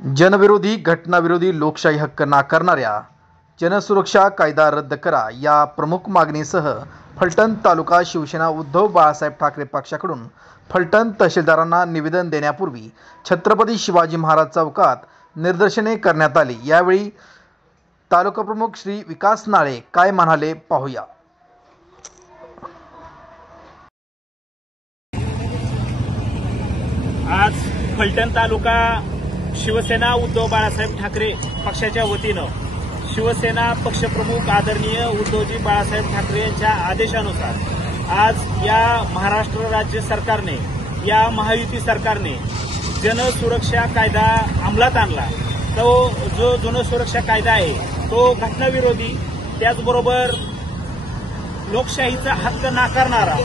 जनविरोधी घटनाविरोधी लोकशाही हक्क नाकारणाऱ्या जनसुरक्षा कायदा रद्द करा या प्रमुख मागणीसह फलटण तालुका शिवसेना उद्धव बाळासाहेब ठाकरे पक्षाकडून फलटण तहसीलदारांना निवेदन देण्यापूर्वी छत्रपती शिवाजी महाराज चौकात निदर्शने करण्यात आली। यावेळी तालुका प्रमुख श्री विकास नाळे काय म्हणाले पाहूया। आज फलटण तालुका शिवसेना उद्धव बाळासाहेब ठाकरे पक्षाच्या वतीनं शिवसेना पक्षप्रमुख आदरणीय उद्धवजी बाळासाहेब ठाकरे यांच्या आदेशानुसार आज या महाराष्ट्र राज्य सरकारने, या महायुती सरकारने जनसुरक्षा कायदा अंमलात आणला। तो जो जनसुरक्षा कायदा आहे तो घटनाविरोधी, त्याचबरोबर लोकशाहीचा हक्क नाकारणारा,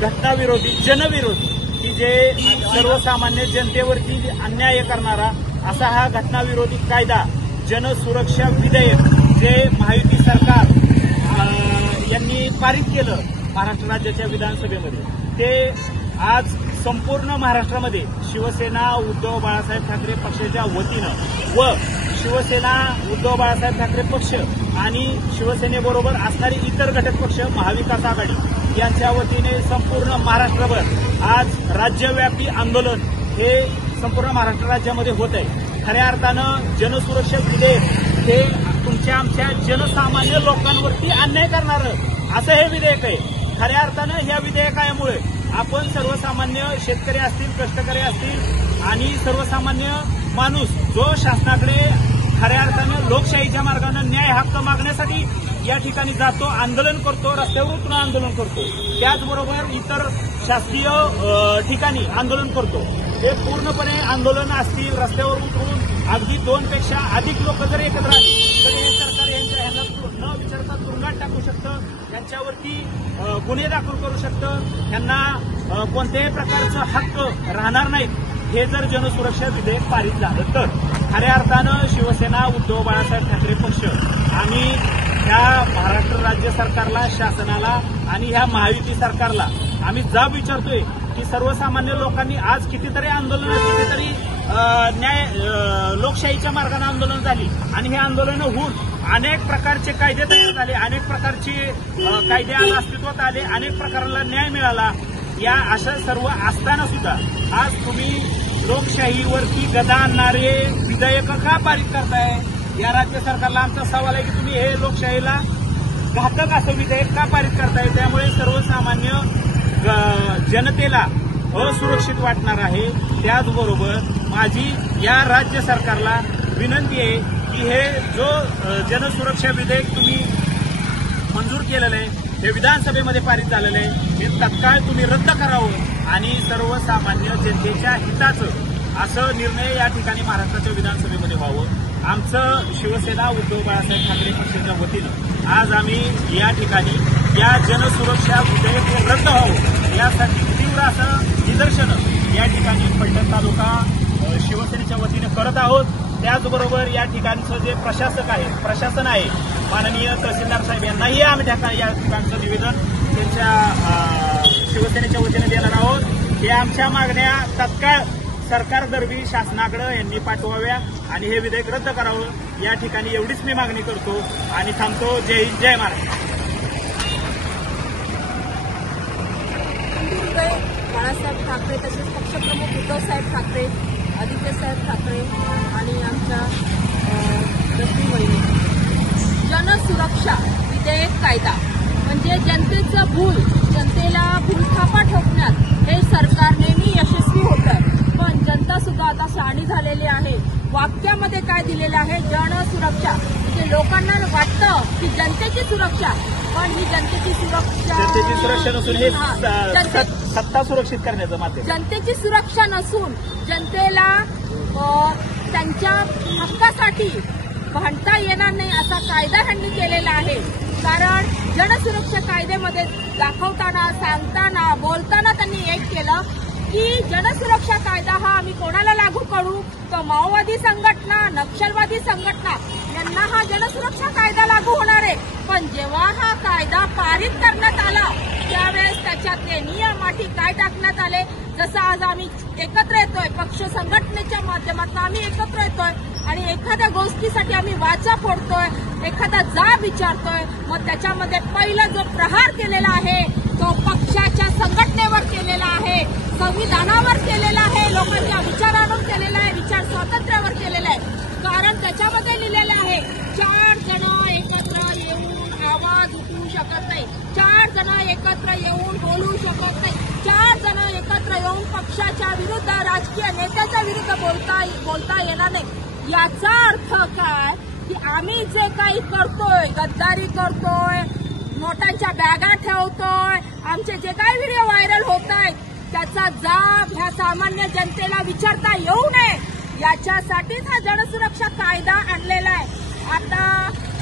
घटनाविरोधी, जनविरोधी की जे सर्वसामान्य जनतेवरती अन्याय करणारा असा हा घटनाविरोधी कायदा जनसुरक्षा विधेयक जे महायुती सरकार यांनी पारित केलं महाराष्ट्र राज्याच्या विधानसभेमध्ये, ते आज संपूर्ण महाराष्ट्रामध्ये शिवसेना उद्धव बाळासाहेब ठाकरे पक्षाच्या वतीनं व शिवसेना उद्धव बाळासाहेब ठाकरे पक्ष आणि शिवसेनेबरोबर असणारे इतर घटक पक्ष महाविकास आघाडी यांच्या वतीने संपूर्ण महाराष्ट्रभर आज राज्यव्यापी आंदोलन हे संपूर्ण महाराष्ट्र राज्यामध्ये होत आहे। खऱ्या अर्थानं जनसुरक्षा विधेयक हे तुमच्या आमच्या जनसामान्य लोकांवरती अन्याय करणारं असं हे विधेयक आहे। खऱ्या अर्थानं या विधेयकामुळे आपण सर्वसामान्य शेतकरी असतील, कष्टकरी असतील आणि सर्वसामान्य माणूस जो शासनाकडे खऱ्या अर्थानं लोकशाहीच्या मार्गाने न्याय हक्क मागण्यासाठी या ठिकाणी जातो, आंदोलन करतो, रस्त्यावर उतरून आंदोलन करतो, त्याचबरोबर इतर शासकीय ठिकाणी आंदोलन करतो। हे पूर्णपणे आंदोलन असतील, रस्त्यावर उतरून अगदी 2 पेक्षा अधिक लोक जर एकत्र आले तर हे सरकार यांना न विचारता तुरुंगात टाकू शकतं, यांच्यावरती गुन्हे दाखल करू शकतं, यांना कोणत्याही प्रकारचा हक्क राहणार नाहीत। हे जर जनसुरक्षा विधेयक पारित झालं तर खऱ्या अर्थानं शिवसेना उद्धव बाळासाहेब ठाकरे पक्ष आणि ह्या महाराष्ट्र राज्य सरकारला, शासनाला आणि ह्या महायुती सरकारला आम्ही जाब विचारतोय की सर्वसामान्य लोकांनी आज कितीतरी आंदोलन, कितीतरी लोकशाहीच्या मार्गाने आंदोलन झाली आणि हे आंदोलन होऊन अनेक प्रकारचे कायदे तयार झाले, अनेक प्रकारचे कायदे आज अस्तित्वात आले, अनेक प्रकाराला न्याय मिळाला। या अशा सर्व असताना सुद्धा आज तुम्ही लोकशाहीवरती गदा आणणारे विधेयक का पारित करताय? या राज्य सरकारला आमचा सवाल आहे की तुम्ही हे लोकशाहीला घातक असं विधेयक का पारित करताय? त्यामुळे सर्वसामान्य जनतेला असुरक्षित वाटणार आहे। त्याचबरोबर माझी या राज्य सरकारला विनंती आहे की हे जो जनसुरक्षा विधेयक तुम्ही मंजूर केलेलं आहे, हे विधानसभेमध्ये पारित झालेलं आहे, हे तत्काळ तुम्ही रद्द करावं आणि सर्वसामान्य जनतेच्या हिताचं असं निर्णय या ठिकाणी महाराष्ट्राच्या विधानसभेमध्ये व्हावं। आमचं शिवसेना उद्धव बाळासाहेब ठाकरे पक्षाच्या वतीनं आज आम्ही या ठिकाणी या जनसुरक्षा विधेयक रद्द व्हावं यासाठी तीव्र असं निदर्शनं या ठिकाणी फलटण तालुका शिवसेनेच्या वतीने करत आहोत। त्याचबरोबर या ठिकाणचं जे प्रशासन आहे, माननीय तहसीलदार साहेब यांनाही आम्ही या ठिकाणचं निवेदन त्यांच्या शिवसेनेच्या वतीने देणार आहोत। हे आमच्या मागण्या तत्काळ सरकारदरबी शासनाकडे यांनी पाठवाव्या आणि हे विधेयक रद्द करावं। या ठिकाणी एवढीच मी मागणी करतो आणि थांबतो। जय हिंद, जय महाराष्ट्र। बाळासाहेब ठाकरे तसेच पक्षप्रमुख उद्धवसाहेब ठाकरे, आदित्यसाहेब ठाकरे आणि आमच्या लक्ष्मीबाई, जनसुरक्षा विधेयक कायदा म्हणजे जनतेचं भूल, जनतेला भूलथापा ठोकण्यात हे सरकार नेहमी यशस्वी होतं, पण जनता सुद्धा आता शहाणी झालेली आहे। वाक्यामध्ये काय दिलेलं आहे? जनसुरक्षा, म्हणजे लोकांना वाटतं की जनतेची सुरक्षा, पण ही जनतेची सुरक्षा नसून हे सत्ता सुरक्षित करण्याचं माध्यम, जनतेची सुरक्षा नसून जनतेला त्यांच्या हक्कासाठी भांडता येणार नाही असा कायदा ह्यांनी केलेला आहे। कारण जनसुरक्षा कायद्यामध्ये दाखवताना, सांगताना, बोलताना त्यांनी एक केलं की जनसुरक्षा कायदा हा आम्ही कोणाला लागू करू? तो माओवादी संघटना, नक्षलवादी संघटना यांना हा जनसुरक्षा कायदा लागू होणार आहे। पण जेव्हा हा कायदा पारित करण्यात आला त्यावेळेस त्याच्यातले नियम, जनतेसाठी काय टाकण्यात आले, जसं आज आम्ही एकत्र येतोय, पक्ष संघटनेच्या माध्यमातून आम्ही एकत्र येतोय आणि एखाद्या गोष्टीसाठी आम्ही वाचा फोडतोय, एखादा जाब विचारतोय, मग त्याच्यामध्ये पहिला जो प्रहार केलेला आहे तो पक्षाच्या संघटनेवर केलेला आहे, संविधानावर केलेला आहे, लोकांच्या विचारांवर केलेला आहे, विचार स्वातंत्र्यावर केलेला आहे. कारण त्याच्यामध्ये लिहिलेलं आहे 4 जण एकत्र येऊन आवाज उठवू शकत नाही, 4 जण एकत्र येऊन बोलू शकत नाही, 4 जण एकत्र येऊन पक्षाच्या विरुद्ध, राजकीय नेत्याच्या विरुद्ध बोलता येणार नाही. याचा अर्थ काय की आम्ही जे काही करतोय, गद्दारी करतोय, नोटांच्या बॅगा ठेवतोय, आमचे जे काही व्हिडिओ व्हायरल होत आहेत त्याचा जाब ह्या सामान्य जनतेला विचारता येऊ नये, याच्यासाठीच हा जनसुरक्षा कायदा आणलेला आहे. आता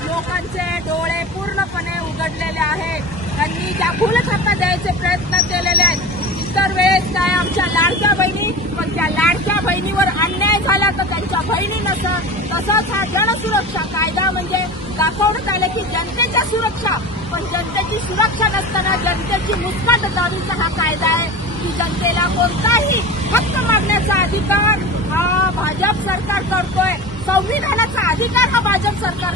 लोकांचे डोळे पूर्णपणे उघडलेले आहेत. त्यांनी ज्या भूलथापा द्यायचे प्रयत्न केलेले आहेत. इतर वेळेस काय आमच्या लाडक्या बहिणी, पण त्या लाडक्या बहिणीवर अन्याय झाला तर त्यांच्या बहिणी नसत. तसंच हा जनसुरक्षा कायदा म्हणजे दाखवण्यात आलं की जनतेच्या सुरक्षा, पण जनतेची सुरक्षा नसताना जनतेची मुस्काट दाबीचा हा कायदा आहे की जनतेला कोणताही हक्क मागण्याचा अधिकार हा भाजप सरकार करतोय, संविधानाचा अधिकार हा भाजप सरकार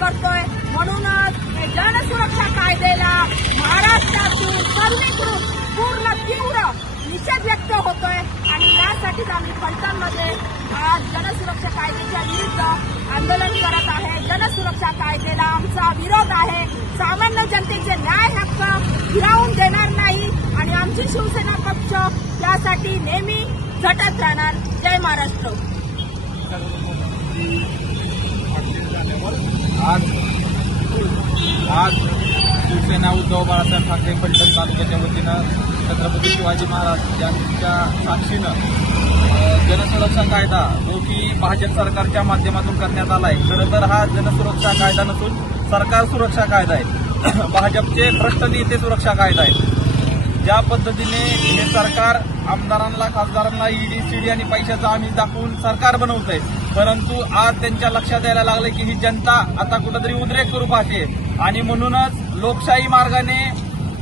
करतोय. म्हणूनच हे जनसुरक्षा कायद्याला महाराष्ट्रातून सर्वीकडून पूर्ण तीव्र निषेध व्यक्त होतोय आणि यासाठीच आम्ही फलटणमध्ये आज जनसुरक्षा कायद्याच्या विरुद्ध आंदोलन करत आहे. जनसुरक्षा कायद्याला आमचा विरोध आहे. सामान्य जनतेचे न्याय हक्क हिरावून देणार नाही आणि आमची शिवसेना पक्ष यासाठी नेहमी झटत राहणार. जय महाराष्ट्र. आज शिवसेना उद्धव बाळासाहेब ठाकरे फलटण तालुक्याच्या वतीनं छत्रपती शिवाजी महाराज यांच्या साक्षीनं जनसुरक्षा कायदा जो की भाजप सरकारच्या माध्यमातून करण्यात आला आहे. खरं तर हा जनसुरक्षा कायदा नसून सरकार सुरक्षा कायदा आहे. भाजपचे भ्रष्ट नेते सुरक्षा कायदा आहे. ज्या पद्धतीने हे सरकार आमदारांना, खासदारांना ईडी, सीडी आणि पैशाचा आम्ही दाखवून सरकार बनवतंय, परंतु आज त्यांच्या लक्षात यायला लागले की ही जनता आता कुठेतरी उद्रेक करू पाहते आणि म्हणूनच लोकशाही मार्गाने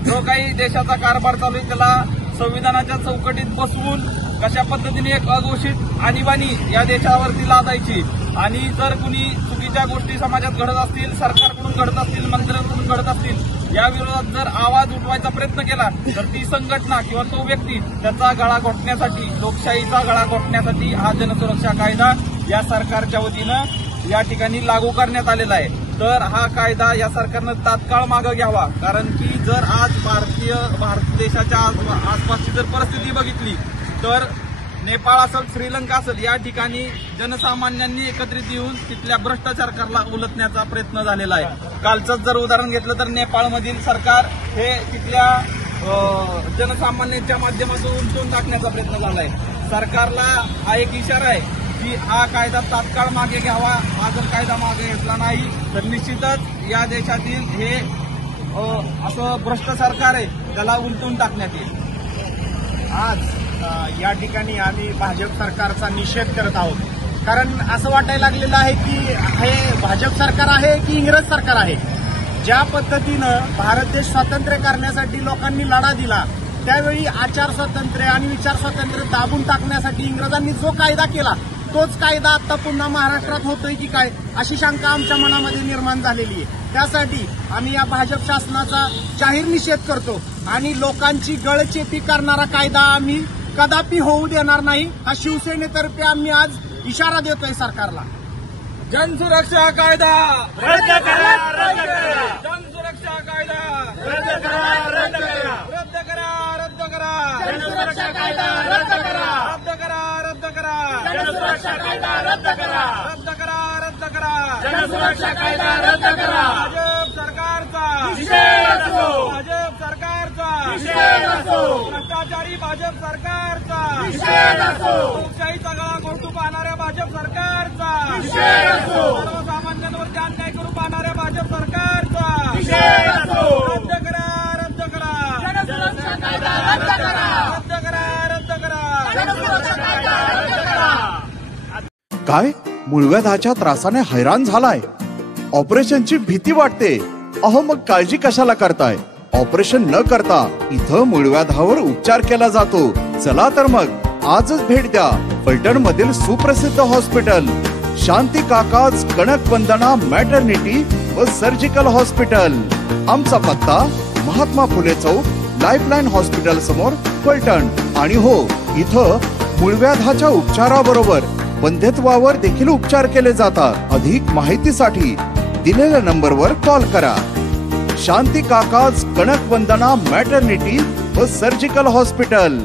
जो काही देशाचा कारभार चालू आहे त्याला संविधानाच्या चौकटीत बसवून कशा पद्धतीने एक अघोषित आणीबाणी या देशावरती लादायची आणि जर कुणी चुकीच्या गोष्टी समाजात घडत असतील, सरकारकडून घडत असतील, मंत्र्यांकडून घडत असतील, या विरोधात जर आवाज उठवायचा प्रयत्न केला तर ती संघटना किंवा तो व्यक्ती त्याचा गळा घोटण्यासाठी, लोकशाहीचा गळा घोटण्यासाठी हा जनसुरक्षा कायदा या सरकारच्या वतीनं या ठिकाणी लागू करण्यात आलेला आहे. तर हा कायदा या सरकारनं तात्काळ मागे घ्यावा, कारण की जर आज भारत देशाच्या आसपासची जर परिस्थिती बघितली तर नेपाळ असेल, श्रीलंका असेल, या ठिकाणी जनसामान्यांनी एकत्रित येऊन तिथल्या भ्रष्ट सरकारला उलटण्याचा प्रयत्न झालेला आहे. कालचंच जर उदाहरण घेतलं तर नेपाळमधील सरकार हे तिथल्या जनसामान्यांच्या माध्यमातून उलटून टाकण्याचा प्रयत्न झाला आहे. सरकारला हा एक इशारा आहे की हा कायदा तात्काळ मागे घ्यावा. हा जर कायदा मागे घेतला नाही तर निश्चितच या देशातील हे असं भ्रष्ट सरकार आहे त्याला उलटून टाकण्यात येईल. आज या ठिकाणी आम्ही भाजप सरकारचा निषेध करत आहोत, कारण असं वाटायला लागलेलं आहे की हे भाजप सरकार आहे की इंग्रज सरकार आहे. ज्या पद्धतीनं भारत देश स्वातंत्र्य करण्यासाठी लोकांनी लढा दिला, त्यावेळी आचार स्वातंत्र्य आणि विचार स्वातंत्र्य दाबून टाकण्यासाठी इंग्रजांनी जो कायदा केला तोच कायदा आता पुन्हा महाराष्ट्रात होतोय की काय, अशी शंका आमच्या मनामध्ये निर्माण झालेली आहे. त्यासाठी आम्ही या भाजप शासनाचा जाहीर निषेध करतो आणि लोकांची गळचेपी करणारा कायदा आम्ही कदापि होऊ देणार नाही. हा शिवसेनेतर्फे आम्ही आज इशारा देतोय सरकारला. जनसुरक्षा कायदा रद्द करा, रद्द करा. जनसुरक्षा कायदा रद्द करा, रद्द करा. रद्द करा, रद्द करा. जनसुरक्षा कायदा रद्द करा. रद्द करा, रद्द करा. जनसुरक्षा कायदा रद्द करा. रद्द करा, रद्द करा. जनसुरक्षा कायदा रद्द करा. भाजप सरकारचा निषेध असो. भाजप सरकारचा निषेध असो. भ्रष्टाचारी भाजप सरकारचा निषेध असो. लोकशाहीचा गळा घोटू पाहणाऱ्या भाजप सरकारचा निषेध असो. सर्वसामान्यांवरती अन्याय करू पाहणाऱ्या भाजप सरकारचा निषेध असो. रद्द करा, रद्द करा. जनसुरक्षा कायदा रद्द करा. रद्द करा, रद्द करा. जनसुरक्षा कायदा रद्द करा. काय मूळव्याधाच्या त्रासाने हैराण झालाय? ऑपरेशनची भीती वाटते? अहो मग काळजी कशाला करताय? ऑपरेशन न करता इथं मूळव्याधावर उपचार केला जातो. चला तर मग आजच भेट द्या फलटण मधील सुप्रसिद्ध हॉस्पिटल शांती काकाज कणक वंदना मॅटर्निटी व सर्जिकल हॉस्पिटल. आमचा पत्ता महात्मा फुले चौक, लाईफलाईन हॉस्पिटल समोर, फलटण. आणि हो, इथं मूळव्याधाच्या उपचाराबरोबर वंध्यत्वावर देखील उपचार केले जातात. अधिक माहितीसाठी दिलेल्या नंबरवर कॉल करा. शांती काकाज कणक वंदना मॅटर्निटी व सर्जिकल हॉस्पिटल.